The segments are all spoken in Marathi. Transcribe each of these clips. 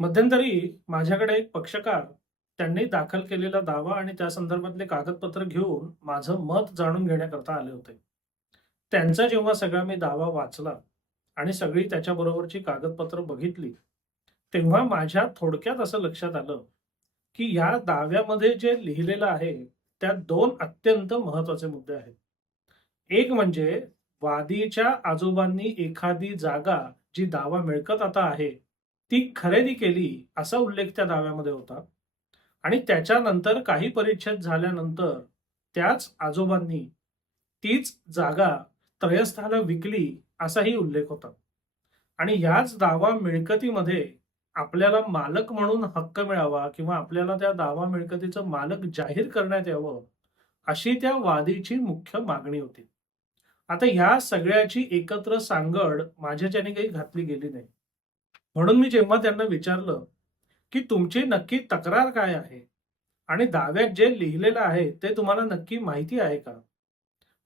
मध्यंतरी माझ्याकडे एक पक्षकार त्यांनी दाखल केलेला दावा आणि त्या संदर्भातले कागदपत्र घेऊन माझं मत जाणून घेण्याकरता आले होते. त्यांचा जेव्हा सगळा मी दावा वाचला आणि सगळी त्याच्याबरोबरची कागदपत्र बघितली तेव्हा माझ्या थोडक्यात असं लक्षात आलं की या दाव्यामध्ये जे लिहिलेलं आहे त्यात दोन अत्यंत महत्त्वाचे मुद्दे आहेत. एक म्हणजे वादीच्या आजोबांनी एखादी जागा जी दावा मिळकत आता आहे ती खरेदी केली असा उल्लेख त्या दाव्यामध्ये होता. आणि त्याच्यानंतर काही परिच्छेद झाल्यानंतर त्याच आजोबांनी तीच जागा त्रयस्थाला विकली असाही उल्लेख होता. आणि ह्याच दावा मिळकतीमध्ये आपल्याला मालक म्हणून हक्क मिळावा किंवा आपल्याला त्या दावा मिळकतीचं मालक जाहीर करण्यात यावं अशी त्या वादीची मुख्य मागणी होती. आता ह्या सगळ्याची एकत्र सांगड माझ्याच्याने काही घातली गेली नाही. म्हणून मी जेव्हा त्यांना विचारलं की तुमची नक्की तक्रार काय आहे? आणि दाव्यात जे लिहिलेलं आहे ते तुम्हाला नक्की माहिती आहे का?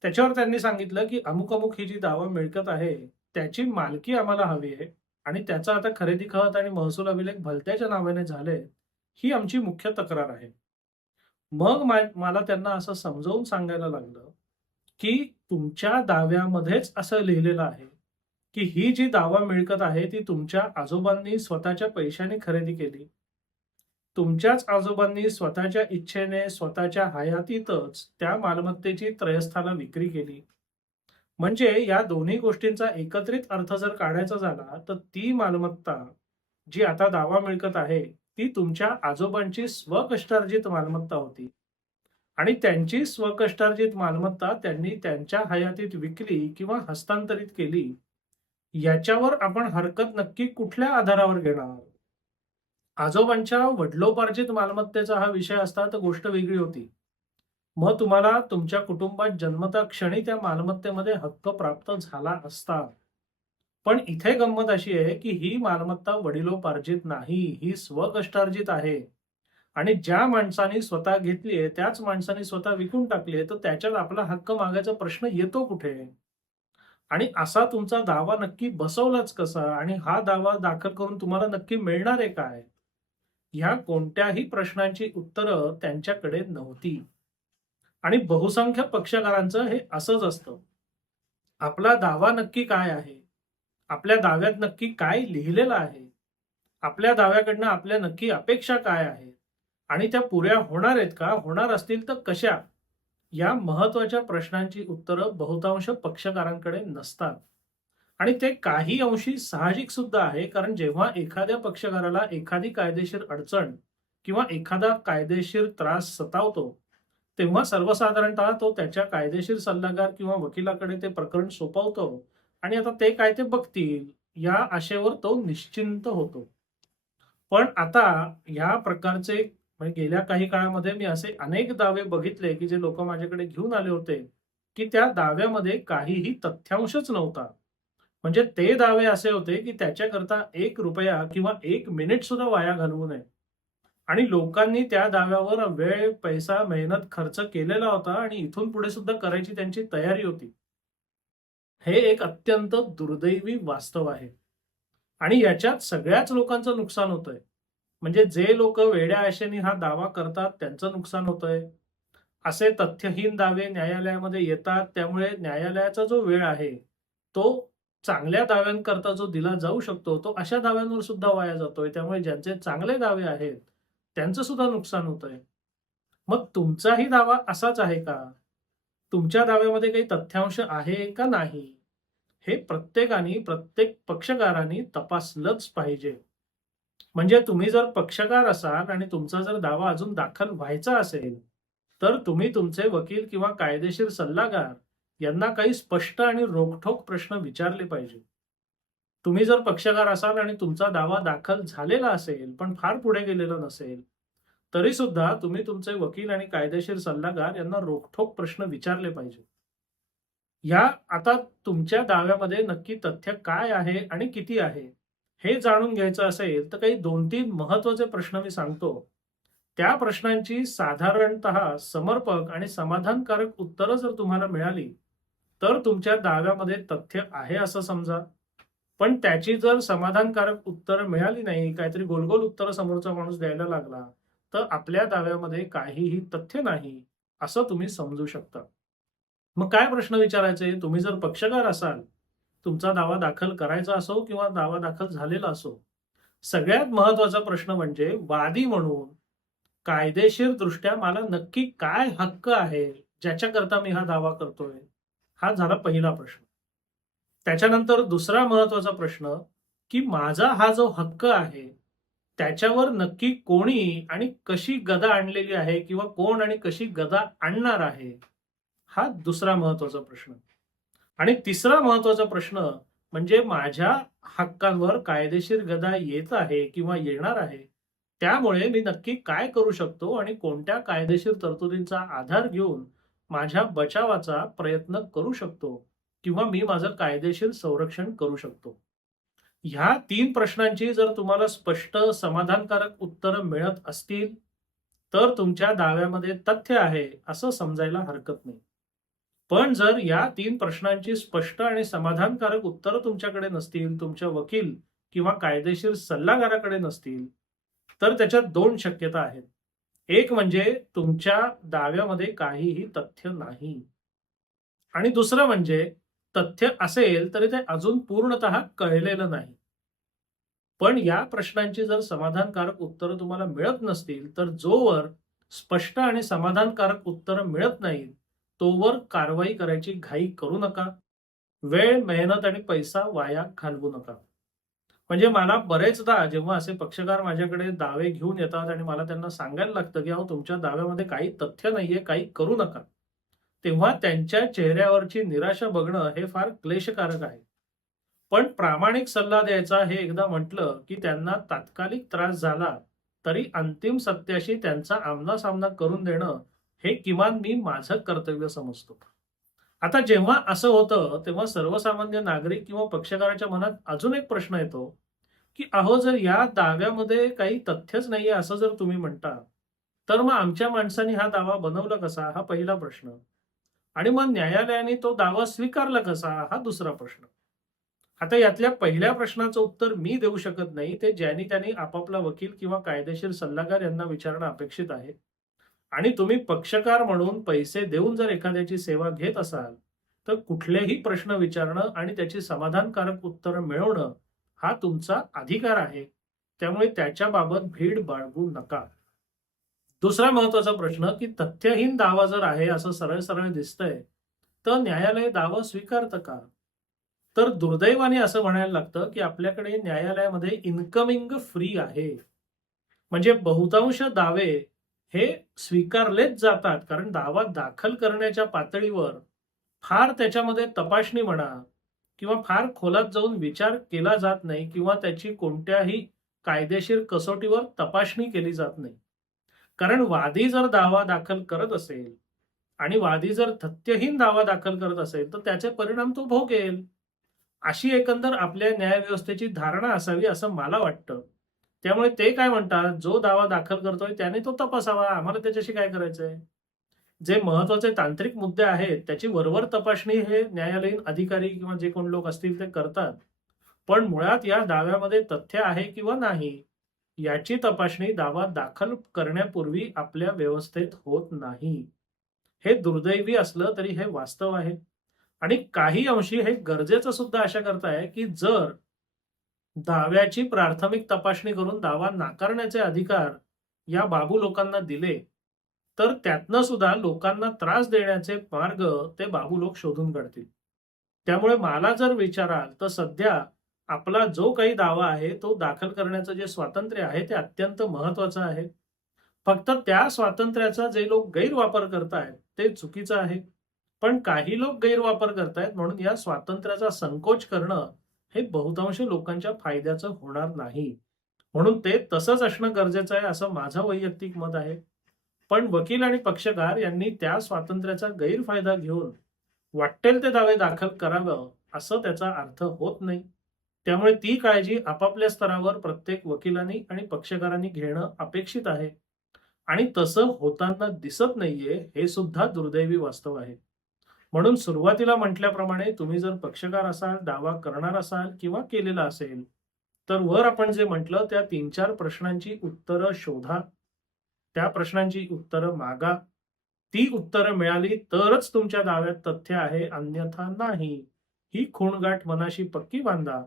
त्याच्यावर त्यांनी सांगितलं की अमुक अमुक ही जी दावा मिळकत आहे त्याची मालकी आम्हाला हवी आहे. आणि त्याचा आता खरेदी खत आणि महसूल अभिलेख भलत्याच्या नावाने झाले ही आमची मुख्य तक्रार आहे. मग मला त्यांना असं समजावून सांगायला लागलं की तुमच्या दाव्यामध्येच असं लिहिलेलं आहे. की ही जी दावा मिळकत आहे ती तुमच्या आजोबांनी स्वतःच्या पैशाने खरेदी केली. तुमच्याच आजोबांनी स्वतःच्या इच्छेने स्वतःच्या हयातीतच त्या मालमत्तेची त्रयस्थाला विक्री केली. म्हणजे या दोन्ही गोष्टींचा एकत्रित अर्थ जर काढायचा झाला तर ती मालमत्ता जी आता दावा मिळकत आहे ती तुमच्या आजोबांची स्वकष्टार्जित मालमत्ता होती. आणि त्यांची स्वकष्टार्जित मालमत्ता त्यांनी त्यांच्या हयातीत विकली किंवा हस्तांतरित केली याच्यावर आपण हरकत नक्की कुठल्या आधारावर घेणार आजोबांच्या वडिलोपार्जित मालमत्तेचा हा विषय असता तर गोष्ट वेगळी होती. मग तुम्हाला तुमच्या कुटुंबात जन्मता क्षणी त्या मालमत्तेमध्ये हक्क प्राप्त झाला असता. पण इथे गंमत अशी आहे की ही मालमत्ता वडिलोपार्जित नाही ही स्वकष्टार्जित आहे. आणि ज्या माणसाने स्वतः घेतली आहे त्याच माणसाने स्वतः विकून टाकली आहे तर त्याच्यात आपला हक्क मागायचा प्रश्न येतो कुठे? आणि असा तुमचा दावा नक्की बसवलाच कसा? आणि हा दावा दाखल करून तुम्हाला नक्की मिळणार आहे काय? ह्या कोणत्याही प्रश्नांची उत्तरं त्यांच्याकडे नव्हती. आणि बहुसंख्य पक्षकारांचं हे असंच असतं. आपला दावा नक्की काय आहे? आपल्या दाव्यात नक्की काय लिहिलेलं आहे? आपल्या दाव्याकडनं आपल्या नक्की अपेक्षा काय आहेत आणि त्या पुऱ्या होणार आहेत का? होणार असतील तर कशा? या महत्त्वाच्या प्रश्नांची उत्तरं बहुतांश पक्षकारांकडे नसतात. आणि ते काही अंशी साहजिक सुद्धा आहे कारण जेव्हा एखाद्या पक्षकाराला एखादी कायदेशीर अडचण किंवा एखादा कायदेशीर त्रास सतावतो तेव्हा सर्वसाधारणतः तो त्याच्या कायदेशीर सल्लागार किंवा वकिलाकडे ते प्रकरण सोपवतो आणि आता ते काय ते बघतील या आशेवर तो निश्चिंत होतो. पण आता ह्या प्रकारचे म्हणजे गेल्या काही काळामध्ये मी असे अनेक दावे बघितले की जे लोक माझ्याकडे घेऊन आले होते की त्या दाव्यामध्ये काहीही तथ्यांशच नव्हता. म्हणजे ते दावे असे होते की त्याच्याकरता एक रुपया किंवा एक मिनिट सुद्धा वाया घालवू नये. आणि लोकांनी त्या दाव्यावर वेळ पैसा मेहनत खर्च केलेला होता आणि इथून पुढे सुद्धा करायची त्यांची तयारी होती. हे एक अत्यंत दुर्दैवी वास्तव आहे. आणि याच्यात सगळ्याच लोकांचं नुकसान होतंय. म्हणजे जे लोक वेड्या आशेने हा दावा करतात त्यांचं नुकसान होतंय. असे तथ्यहीन दावे न्यायालयामध्ये येतात त्यामुळे न्यायालयाचा जो वेळ आहे तो चांगल्या दाव्यांकरता जो दिला जाऊ शकतो तो अशा दाव्यांवर सुद्धा वाया जातोय. त्यामुळे ज्यांचे चांगले दावे आहेत त्यांचं सुद्धा नुकसान होतंय. मग तुमचाही दावा असाच आहे का? तुमच्या दाव्यामध्ये काही तथ्यांश आहे का नाही? हे प्रत्येकाने प्रत्येक पक्षकाराने तपासलंच पाहिजे. म्हणजे तुम्ही जर पक्षकार असाल आणि तुमचा जर दावा अजून दाखल व्हायचा असेल तर तुम्ही तुमचे वकील किंवा कायदेशीर सल्लागार यांना काही स्पष्ट आणि रोखठोक प्रश्न विचारले पाहिजे तुम्ही जर पक्षकार असाल आणि तुमचा दावा दाखल झालेला असेल पण फार पुढे गेलेला नसेल तरी सुद्धा तुम्ही तुमचे वकील आणि कायदेशीर सल्लागार यांना रोखठोक प्रश्न विचारले पाहिजे या आता तुमच्या दाव्यामध्ये नक्की तथ्य काय आहे आणि किती आहे? हे जाणून घ्यायचं असेल तर काही दोन तीन महत्त्वाचे प्रश्न मी सांगतो त्या प्रश्नांची साधारणतः समर्पक आणि समाधानकारक उत्तरं जर तुम्हाला मिळाली तर तुमच्या दाव्यामध्ये तथ्य आहे असं समजा पण त्याची जर समाधानकारक उत्तरं मिळाली नाही, काहीतरी गोलगोल उत्तरं समोरचा माणूस द्यायला लागला, तर आपल्या दाव्यामध्ये काहीही तथ्य नाही, असं तुम्ही समजू शकता. मग काय प्रश्न विचारायचे? तुम्ही जर पक्षकार असाल, तुमचा दावा दाखल करायचा असो किंवा दावा दाखल झालेला असो, सगळ्यात महत्त्वाचा प्रश्न म्हणजे वादी म्हणून कायदेशीर दृष्ट्या मला नक्की काय हक्क आहे, ज्याच्याकरता मी हा दावा करतोय? हा झाला पहिला प्रश्न. त्याच्यानंतर दुसरा महत्त्वाचा प्रश्न, की माझा हा जो हक्क आहे, त्याच्यावर नक्की कोणी आणि कशी गदा आणलेली आहे किंवा कोण आणि कशी गदा आणणार आहे? हा दुसरा महत्त्वाचा प्रश्न. आणि तिसरा महत्त्वाचा प्रश्न म्हणजे माझ्या हक्कांवर कायदेशीर गदा येत आहे किंवा येणार आहे. त्यामुळे मी नक्की काय करू शकतो आणि कोणत्या कायदेशीर तरतुदींचा आधार घेऊन माझ्या बचावाचा प्रयत्न करू शकतो किंवा मी माझं कायदेशीर संरक्षण करू शकतो. ह्या तीन प्रश्नांची जर तुम्हाला स्पष्ट समाधानकारक उत्तरं मिळत असतील, तर तुमच्या दाव्यामध्ये तथ्य आहे, असं समजायला हरकत नाही. पण जर या तीन प्रश्नांची स्पष्ट आणि समाधानकारक उत्तरं तुमच्याकडे नसतील, तुमच्या वकील किंवा कायदेशीर सल्लागाराकडे नसतील, तर त्याच्यात दोन शक्यता आहेत. एक म्हणजे तुमच्या दाव्यामध्ये काहीही तथ्य नाही. आणि दुसरं म्हणजे तथ्य असेल तरी ते अजून पूर्णतः कळलेलं नाही. पण या प्रश्नांची जर समाधानकारक उत्तरं तुम्हाला मिळत नसतील, तर जोवर स्पष्ट आणि समाधानकारक उत्तरं मिळत नाहीत, तोवर कारवाई करायची घाई करू नका. वेळ, मेहनत आणि पैसा वाया घालवू नका. म्हणजे मला बरेचदा जेव्हा असे पक्षकार माझ्याकडे दावे घेऊन येतात आणि मला त्यांना सांगायला लागतं, की "अहो तुमच्या दाव्यामध्ये काही तथ्य नाहीये, काही करू नका." तेव्हा त्यांच्या चेहऱ्यावरची निराशा बघणं हे फार क्लेशकारक आहे. पण प्रामाणिक सल्ला द्यायचा हे एकदा म्हटलं, की त्यांना तात्कालिक त्रास झाला, तरी अंतिम सत्याशी त्यांचा आमना-सामना करून देणं, हे किमान मी माझं कर्तव्य समजतो. आता जेव्हा असं होतं, तेव्हा सर्वसामान्य नागरिक किंवा पक्षकाराच्या मनात अजून एक प्रश्न येतो, की "अहो जर या दाव्यामध्ये काही तथ्यच नाहीये असं जर तुम्ही म्हणता, तर मग आमच्या माणसाने हा दावा बनवला कसा?" हा पहिला प्रश्न. आणि मग न्यायालयाने तो दावा स्वीकारला कसा? हा दुसरा प्रश्न. आता यातल्या पहिल्या प्रश्नाचं उत्तर मी देऊ शकत नाही. ते ज्यांनी त्यांनी आपापला वकील किंवा कायदेशीर सल्लागार यांना विचारणं अपेक्षित आहे. आणि तुम्ही पक्षकार म्हणून पैसे देऊन जर एखाद्याची सेवा घेत असाल, तर कुठलेही प्रश्न विचारणं आणि त्याची समाधानकारक उत्तरं मिळवणं, हा तुमचा अधिकार आहे. त्यामुळे त्याच्याबाबत भीड बाळगू नका. दुसरा महत्त्वाचा प्रश्न, की तथ्यहीन दावा जर आहे असं सरळ-सरळ दिसतंय, तर न्यायालय दावा स्वीकारतं का? तर दुर्दैवाने असं म्हणायला लागतं, की आपल्याकडे न्यायालयामध्ये इन्कमिंग फ्री आहे. म्हणजे बहुतांश दावे हे स्वीकारलेच जातात. कारण दावा दाखल करण्याच्या पातळीवर फार त्याच्यामध्ये तपासणी म्हणा किंवा फार खोलात जाऊन विचार केला जात नाही किंवा त्याची कोणत्याही कायदेशीर कसोटीवर तपासणी केली जात नाही. कारण वादी जर दावा दाखल करत असेल आणि वादी जर तथ्यहीन दावा दाखल करत असेल, तर त्याचे परिणाम तो भोगेल. अशी एकंदर आपल्या न्यायव्यवस्थेची धारणा असावी असं मला वाटतं. त्यामुळे ते काय म्हणतात, "जो दावा दाखल करतोय त्याने तो तपासावा. आम्हाला त्याच्याशी काय करायचंय?" जे महत्त्वाचे तांत्रिक मुद्दे आहेत, त्याची वरवर तपासणी हे न्यायालयीन अधिकारी किंवा जे कोण लोक असतील ते करतात. पण मुळात या दाव्यामध्ये तथ्य आहे किंवा नाही, याची तपासणी दावा दाखल करण्यापूर्वी आपल्या व्यवस्थेत होत नाही. हे दुर्दैवी असलं तरी हे वास्तव आहे. आणि काही अंशी हे गरजेचं सुद्धा अशा करताय की जर दाव्याची प्राथमिक तपासणी करून दावा नाकारण्याचे अधिकार या बाबू लोकांना दिले, तर त्यातनं सुद्धा लोकांना त्रास देण्याचे मार्ग ते बाबू लोक शोधून काढतील. त्यामुळे मला जर विचाराल, तर सध्या आपला जो काही दावा आहे, तो दाखल करण्याचं जे स्वातंत्र्य आहे, ते अत्यंत महत्वाचं आहे. फक्त त्या स्वातंत्र्याचा जे लोक गैरवापर करतायत, ते चुकीचं आहे. पण काही लोक गैरवापर करतायत म्हणून या स्वातंत्र्याचा संकोच करणं, हे बहुतांश लोकांच्या फायद्याचं होणार नाही. म्हणून ते तसंच असणं गरजेचं आहे, असं माझं वैयक्तिक मत आहे. पण वकील आणि पक्षकार यांनी त्या स्वातंत्र्याचा गैरफायदा घेऊन वाटेल ते दावे दाखल करावं, असं त्याचा अर्थ होत नाही. त्यामुळे ती काळजी आपापल्या स्तरावर प्रत्येक वकिलांनी आणि पक्षकारांनी घेणं अपेक्षित आहे. आणि तसं होताना दिसत नाहीये, हे सुद्धा दुर्दैवी वास्तव आहे. म्हणून सुरुवातीला म्हटल्याप्रमाणे तुम्ही जर पक्षकार असाल दावा करणार असाल किंवा केलेला असेल तर वर आपण जे म्हटलं त्या तीन चार प्रश्नांची उत्तरं शोधा. त्या प्रश्नांची उत्तरं मागा. ती उत्तरं मिळाली तरच तुमच्या दाव्यात तथ्य आहे अन्यथा नाही. ही खूणगाठ मनाशी पक्की बांधा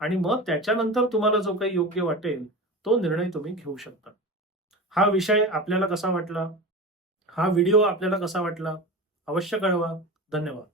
आणि मग त्याच्यानंतर तुम्हाला जो काही योग्य वाटेल तो निर्णय तुम्ही घेऊ शकता. हा विषय आपल्याला कसा वाटला? हा व्हिडिओ आपल्याला कसा वाटला? अवश्य कळवा. da?